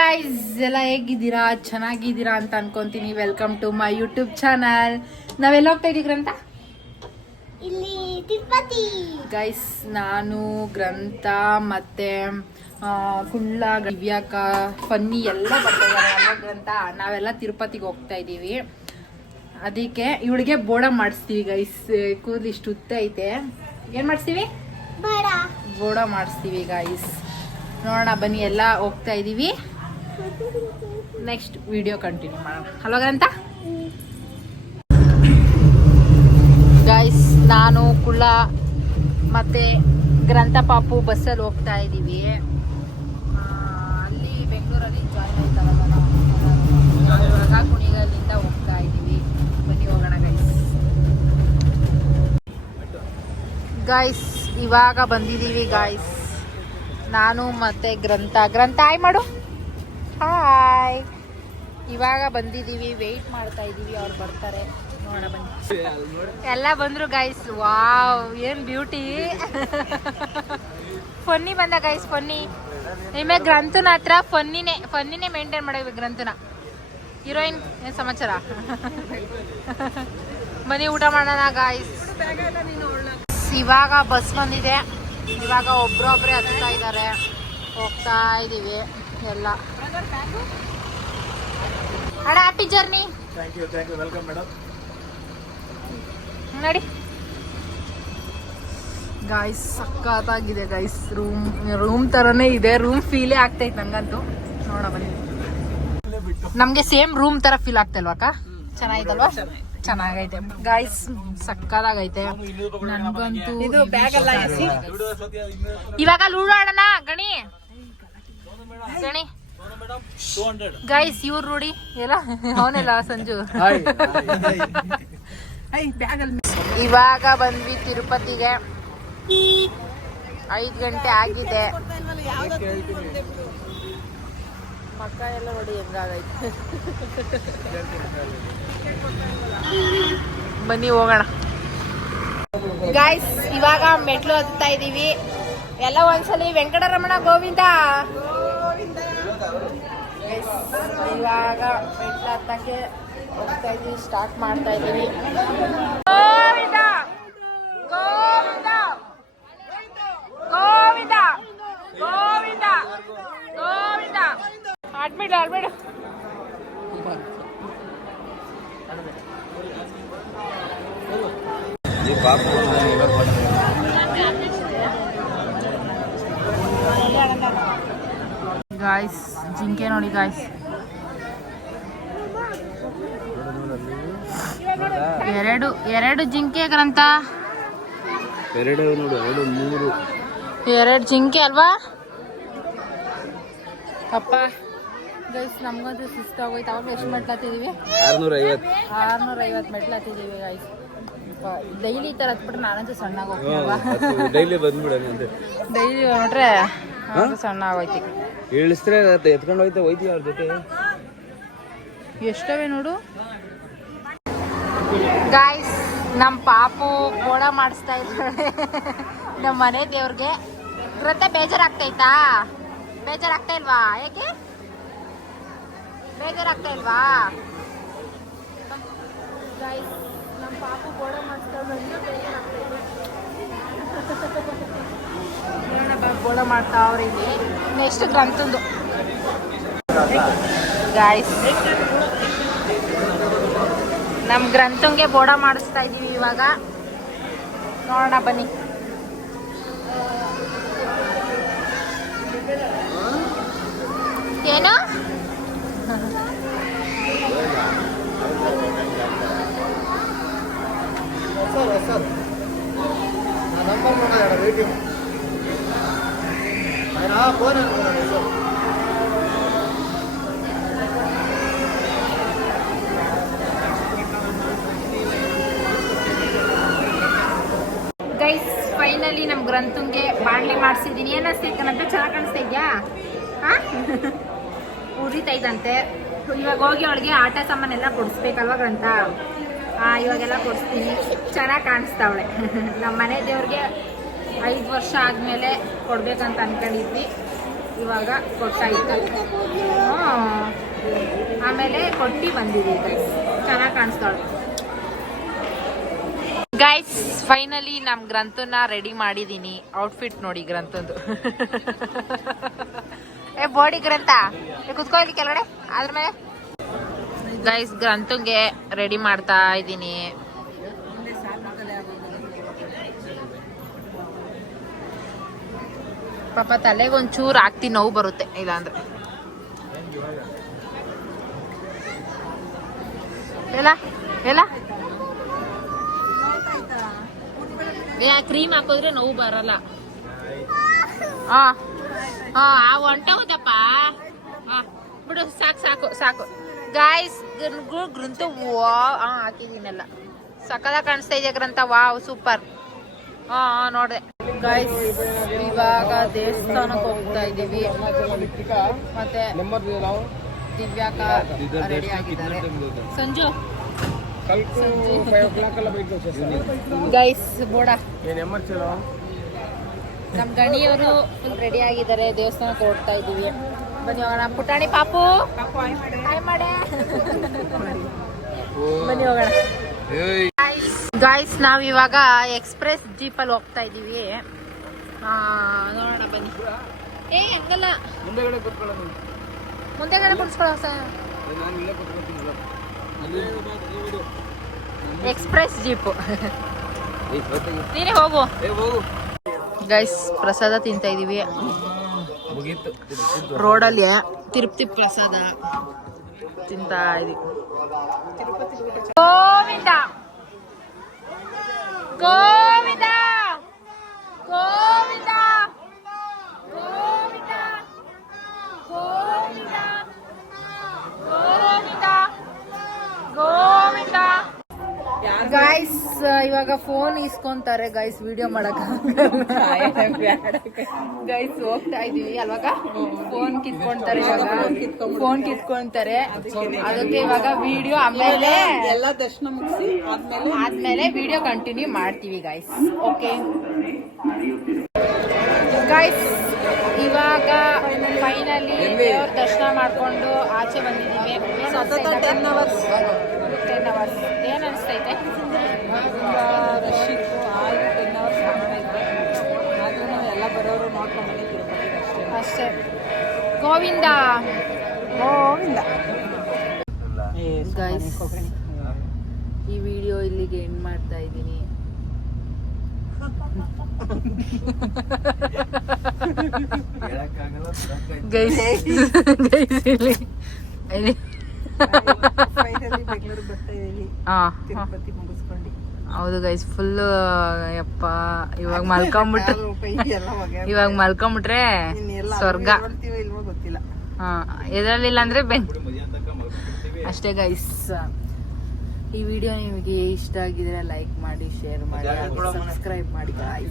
Guys, ಎಲ್ಲ ಹೇಗಿದ್ದೀರಾ? ಚೆನ್ನಾಗಿದ್ದೀರಾ ಅಂತ ಅನ್ಕೊಂತೀನಿ. Welcome to my YouTube channel. ನಾವೆಲ್ಲ ಹೋಗ್ತಾ ಇದೀವಿ ಗ್ರಂಥ ಇಲ್ಲಿ ತಿರುಪತಿ. ಗೈಸ್, ನಾನು ಗ್ರಂಥ ಮತ್ತೆ ಕುಳ್ಳ, ದಿವ್ಯಾಕ, ಫನ್ನಿ ಎಲ್ಲ ಬರ್ತಾ ಗ್ರಂಥ. ನಾವೆಲ್ಲ ತಿರುಪತಿಗೆ ಹೋಗ್ತಾ ಇದೀವಿ. ಅದಕ್ಕೆ ಇವಳಿಗೆ ಬೋಡ ಮಾಡಿಸ್ತೀವಿ ಗೈಸ್. ಕೂದಲು ಇಷ್ಟು ಉದ್ದ ಐತೆ. ಏನ್ ಮಾಡಿಸ್ತೀವಿ? ಬೋಡ ಮಾಡಿಸ್ತೀವಿ ಗೈಸ್. ನೋಡೋಣ ಬನ್ನಿ, ಎಲ್ಲ ಹೋಗ್ತಾ ಇದೀವಿ. ನೆಕ್ಸ್ಟ್ ವಿಡಿಯೋ ಕಂಟಿನ್ಯೂ ಮಾಡೋಣ. ಹಲೋ ಗ್ರಂಥ. ಗೈಸ್, ನಾನು ಕುಳ್ಳ ಮತ್ತೆ ಗ್ರಂಥ ಪಾಪು ಬಸ್ಸಲ್ಲಿ ಹೋಗ್ತಾ ಇದ್ದೀವಿ. ಅಲ್ಲಿ ಬೆಂಗಳೂರಲ್ಲಿ ಜಾಯ್ನ್ ಆಯ್ತಾರಲ್ಲ ನಾವು, ಇವಾಗ ಕುಣಿಗಲ್ಲಿಂದ ಹೋಗ್ತಾ ಇದ್ದೀವಿ. ಬನ್ನಿ ಹೋಗೋಣ ಗೈಸ್. ಇವಾಗ ಬಂದಿದ್ದೀವಿ ಗೈಸ್, ನಾನು ಮತ್ತೆ ಗ್ರಂಥ. ಹಾಯ್ ಮಾಡು. ಹಾಯ್. ಇವಾಗ ಬಂದಿದ್ದೀವಿ, ವೆಯ್ಟ್ ಮಾಡ್ತಾ ಇದ್ದೀವಿ, ಅವ್ರು ಬರ್ತಾರೆ. ನೋಡ ಬನ್ನಿ. ಎಲ್ಲ ಬಂದ್ರು ಗೈಸ್. ವಾವ್, ಏನ್ ಬ್ಯೂಟಿ. ಫನ್ನಿ ಬಂದ ಗೈಸ್, ಫನ್ನಿ. ನಿಮಗೆ ಗ್ರಂಥನ ಹತ್ರ ಫನ್ನಿನೇ ಮೇಂಟೈನ್ ಮಾಡಬೇಕು ಗ್ರಂಥನ. ಹೀರೋಯಿನ್ ಏನ್ ಸಮಾಚಾರ? ಬನ್ನಿ ಊಟ ಮಾಡೋಣ ಗೈಸ್. ಇವಾಗ ಬಸ್ ಬಂದಿದೆ. ಇವಾಗ ಒಬ್ರೊಬ್ರೆ ಹತ್ತಾ ಇದ್ದಾರೆ. ಹೋಗ್ತಾ ಇದೀವಿ ಎಲ್ಲ. ಅಣ್ಣ, happy journey. Thank you welcome madam. ನೋಡಿ ಗಾಯ್ಸ್, ಸಕ್ಕತ್ತಾಗಿದೆ ಗೈಸ್. ರೂಮ್ ತರನೇ ಇದೆ. ರೂಮ್ ಫೀಲೇ ಆಗ್ತೈತೆ ನಂಗಂತೂ. ನೋಡ ಬನ್ನಿ. ನಮ್ಗೆ ಸೇಮ್ ರೂಮ್ ತರ ಫೀಲ್ ಆಗ್ತಲ್ವಾ ಅಕ್ಕ? ಚೆನ್ನಾಗಿದಲ್ವಾ? ಚೆನ್ನಾಗೈತೆ ಗಾಯ್ಸ್, ಸಕ್ಕತ್ತಾಗೈತೆ. ನನ್ಗಂತೂ ಇವಾಗ ಲೂಡೋ ಆಡೋಣ. ಗಣಿ ಗೈಸ್, ಇವ್ರು ನೋಡಿ ಎಲ್ಲ ಅವನೆಲ್ಲ ಸಂಜು. ಇವಾಗ ಬಂದ್ವಿ ತಿರುಪತಿಗೆ. 5 ಗಂಟೆ ಆಗಿದೆ. ಮಕ್ಕ ಎಲ್ಲ ನೋಡಿ ಹೆಂಗಾಗೈತೆ. ಬನ್ನಿ ಹೋಗೋಣ ಗಾಯ್ಸ್. ಇವಾಗ ಮೆಟ್ಲು ಹತ್ತಾ ಇದೀವಿ ಎಲ್ಲ. ಒಂದ್ಸಲಿ ವೆಂಕಟರಮಣ ಗೋವಿಂದ. ಇವಾಗ ಮೆಟ್ಲು ಹತ್ತಕ್ಕೆ ಹೋಗ್ತಾ ಇದೀವಿ, ಸ್ಟಾರ್ಟ್ ಮಾಡ್ತಾ ಇದೀವಿ. ಗೋವಿಂದ ಗೋವಿಂದ ಗೋವಿಂದ ಗೋವಿಂದ ಗೋವಿಂದ. ಆಡ್ಬಿಡು. ಗಾಯ್ಸ್, ಜಿಂಕೆ ನೋಡಿ ಗಾಯ್ಸ್. ಎರಡು ಜಿಂಕೆ ಗ್ರಂಥ. 2 ಜಿಂಕೆ ಅಲ್ವಾ ಅಪ್ಪ? ಗೈಸ್, ನಮ್ಗಂತೂ ಸುಸ್ತಾಗೋಯ್ತು. ಅವಾಗ ಎಷ್ಟು ಮೆಟ್ಲು ಹತ್ತಿದೀವಿ? 650 ಮೆಟ್ಲು ಹತ್ತಿದೀವಿ ಗೈಸ್. ಡೈಲಿ ಈ ಥರ ಹತ್ಬಿಟ್ರೆ ನಾನಂತೂ ಸಣ್ಣಾಗಿ ಹೋಗ್ತೀನಲ್ವಾ? ಡೈಲಿ ನೋಡ್ರೆ ಸಣ್ಣ ಆಗೋಯ್ತಿ. ಇಳಿಸ್ರೆ ಎತ್ಕೊಂಡು ಹೋಯ್ತೀವಿ ಅವ್ರ ಜೊತೆ. ಎಷ್ಟವೆ ನೋಡು ಗಾಯ್ಸ್. ನಮ್ಮ ಪಾಪು ಬೋಡ ಮಾಡಿಸ್ತಾ ಇದ್ದಾಳೆ ನಮ್ಮ ಮನೆ ದೇವ್ರಿಗೆ. ಗ್ರಂಥ ಬೇಜಾರಾಗ್ತೈತಾ? ಬೇಜಾರಾಗ್ತಾ ಇಲ್ವಾ? ಯಾಕೆ ಬೇಜಾರಾಗ್ತಾ ಇಲ್ವಾ ಗಾಯ್ಸ್? ನಮ್ಮ ಪಾಪು ಬೋಡ ಮಾಡಿಸ್ತಾ ಬೋಡ ಮಾಡ್ತಾ ಅವ್ರ. ಇಲ್ಲಿ ನೆಕ್ಸ್ಟ್ ಗ್ರಂಥಂದು ಗಾಯ್ಸ್. ನಮ್ಮ ಗ್ರಂಥಂಗೆ ಬೋಡ ಮಾಡಿಸ್ತಾ ಇದೀವಿ ಇವಾಗ. ನೋಡೋಣ ಬನ್ನಿ. ಏನು ಗೈಸ್, ಫೈನಲಿ ನಮ್ಮ ಗ್ರಂಥಂಗೆ ಬಾಣ್ಲಿ ಮಾಡಿಸಿದ್ದೀನಿ. ಏನು ಅನಿಸ್ತೈತೆ? ಚೆನ್ನಾಗಿ ಕಾಣಿಸ್ತಾ ಇದೆಯಾ? ಉರಿತೈದಂತೆ. ಇವಾಗ ಹೋಗಿ ಅವಳಿಗೆ ಆಟ ಸಾಮಾನೆಲ್ಲ ಕೊಡಿಸ್ಬೇಕಲ್ವ ಗ್ರಂಥ? ಇವಾಗೆಲ್ಲ ಕೊಡಿಸ್ತೀನಿ. ಚೆನ್ನಾಗಿ ಕಾಣಿಸ್ತಾವಳೆ. ನಮ್ಮ ಮನೆ ದೇವ್ರಿಗೆ 5 ವರ್ಷ ಆದಮೇಲೆ ಕೊಡಬೇಕಂತ ಅಂದ್ಕೊಂಡಿದ್ವಿ. ಇವಾಗ ಕೊಟ್ಟಾಯಿತು. ಆಮೇಲೆ ಕೊಟ್ಟು ಬಂದಿದ್ದೀವಿ ಗೈಸ್. ಚೆನ್ನಾಗಿ ಕಾಣಿಸ್ತಾಳೆ ಗೈಸ್. ಫೈನಲಿ ನಮ್ ಗ್ರಂಥನ ರೆಡಿ ಮಾಡಿದೀನಿ. ಔಟ್ಫಿಟ್ ನೋಡಿ ಗ್ರಂಥದ್ದು. ಏ ಬಾಡಿ ಗ್ರಂಥ ಕುತ್ಕೊಳ್ಳಿ ಕೆಳಗಡೆ ಅದ್ರ ಮೇಲೆ. ಗೈಸ್ ಗ್ರಂಥಂಗೆ ರೆಡಿ ಮಾಡ್ತಾ ಇದ್ದೀನಿ. ಪಾಪ ತಲೆಗೆ ಒಂಚೂರು ಹಾಕ್ತಿ ನೋವು ಬರುತ್ತೆ ಇಲ್ಲಾಂದ್ರೆ. ಎಲ್ಲ ಎಲ್ಲ ಕ್ರೀಮ್ ಹಾಕೋದ್ರೆ ನೋವು ಬರಲ್ಲ. ಹಾ ಹಾ ಒಂಟ ಹೋದಪ್ಪ. ಬಿಡು ಸಾಕು ಸಾಕು ಸಾಕು ಗಾಯ್ಸ್. ಗ್ರಂಥ ಹಾಕಿದೀನಲ್ಲ ಸಕಲ ಕಾಣಿಸ್ತಾ ಇದೆ ಗ್ರಂಥ. Wow super. ಹಾ ನೋಡ್ದೆ ಗಾಯ್ಸ್. ಇವಾಗ ದೇವಸ್ಥಾನಕ್ಕೆ ಹೋಗ್ತಾ ಇದೀವಿ. ಮತ್ತೆ ದಿವ್ಯಾಕ ರೆಡಿ ಆಗಿದ್ದಾರೆ. ಸಂಜು ಗೈಸ್ ಬೋಡ ನಮ್ ಗಣಿಯವರು ಫುಲ್ ರೆಡಿ ಆಗಿದ್ದಾರೆ. ದೇವಸ್ಥಾನಕ್ಕೆ ಹೋಗ್ತಾ ಇದೀವಿ. ಬನ್ನಿ ಹೋಗೋಣ. ಪುಟಾಣಿ ಪಾಪು ಹಾಯ್ ಮಾಡೆ. ಬನ್ನಿ ಹೋಗೋಣ ಗಾಯ್ಸ್. ನಾವ್ ಇವಾಗ ಎಕ್ಸ್ಪ್ರೆಸ್ ಜೀಪಲ್ಲಿ ಹೋಗ್ತಾ ಇದೀವಿ. ನೋಡೋಣ ಬನ್ನಿ. ಏ ಹಂಗಲ್ಲ ಮುಂದೆಗಡೆ ಕುಡಿಸ್ಕೊಳ್ಳೋ ಎಕ್ಸ್ಪ್ರೆಸ್ ಜೀಪು. ನೀನೇ ಹೋಗು ಗೈಸ್. ಪ್ರಸಾದ ತಿಂತಾ ಇದೀವಿ ರೋಡಲ್ಲಿ. ತಿರುಪತಿ ಪ್ರಸಾದ ತಿಂತಾ ಇದೀವಿ. ಗೋವಿಂದ ಗೋವಿಂದ ಗೋವಿಂದ ಗೋವಿಂದ ಗೋವಿಂದ ಗೋವಿಂದ ಗೋವಿಂದ. ಗೈಸ್ ಇವಾಗ ಫೋನ್ ಇಸ್ಕೊಂತಾರೆ ಗೈಸ್. ವಿಡಿಯೋ ಮಾಡಕ್ ಗೈಸ್ ಹೋಗ್ತಾ ಇದೀವಿ ಅಲ್ವಾಗ. ಫೋನ್ ಕಿತ್ಕೊಂತಾರೆ ಇವಾಗ. ಫೋನ್ ಕಿತ್ಕೊಂತಾರೆ ಅದಕ್ಕೆ ಇವಾಗ ವಿಡಿಯೋ ಆಮೇಲೆ ಎಲ್ಲ ದರ್ಶನ ಮುಗಿಸಿ ಆದ್ಮೇಲೆ ವಿಡಿಯೋ ಕಂಟಿನ್ಯೂ ಮಾಡ್ತೀವಿ ಗೈಸ್. Okay guys. ಇವಾಗ ಫೈನಲಿ ದೇವ್ರ ದರ್ಶನ ಮಾಡ್ಕೊಂಡು ಆಚೆ ಬಂದಿದ್ದೀವಿ. 10 ಅವರ್ಸ್ ಏನ್ ಅನಿಸ್ತೈತೆ? ರಶ್ ಇತ್ತು. 10 ಅವರ್ಸ್ ಆದ್ರೂ ಎಲ್ಲ ಬರೋರು ನೋಡ್ಕೊಂಡು ಅಷ್ಟೇ. ಗೋವಿಂದ ಗೋವಿಂದ. ಗೈಸ್ ಈ ವಿಡಿಯೋ ಇಲ್ಲಿಗೆ ಎಂಡ್ ಮಾಡ್ತಾ ಇದ್ದೀನಿ. ಗೈಸ್ ಇಲ್ಲಿ ಹೌದು ಗೈಸ್. ಫುಲ್ ಯಪ್ಪ ಇವಾಗ ಮಲ್ಕೊಂಬಿಟ್ರೆ ಸ್ವರ್ಗ. ಹಾ ಎದ್ರಲ್ಲಿಲ್ಲ ಅಂದ್ರೆ ಅಷ್ಟೇ ಗೈಸ್. ಈ ವಿಡಿಯೋ ನಿಮಗೆ ಇಷ್ಟ ಆಗಿದ್ರೆ ಲೈಕ್ ಮಾಡಿ, ಶೇರ್ ಮಾಡಿ, ಸಬ್ಸ್ಕ್ರೈಬ್ ಮಾಡಿ. ಬಾಯ್.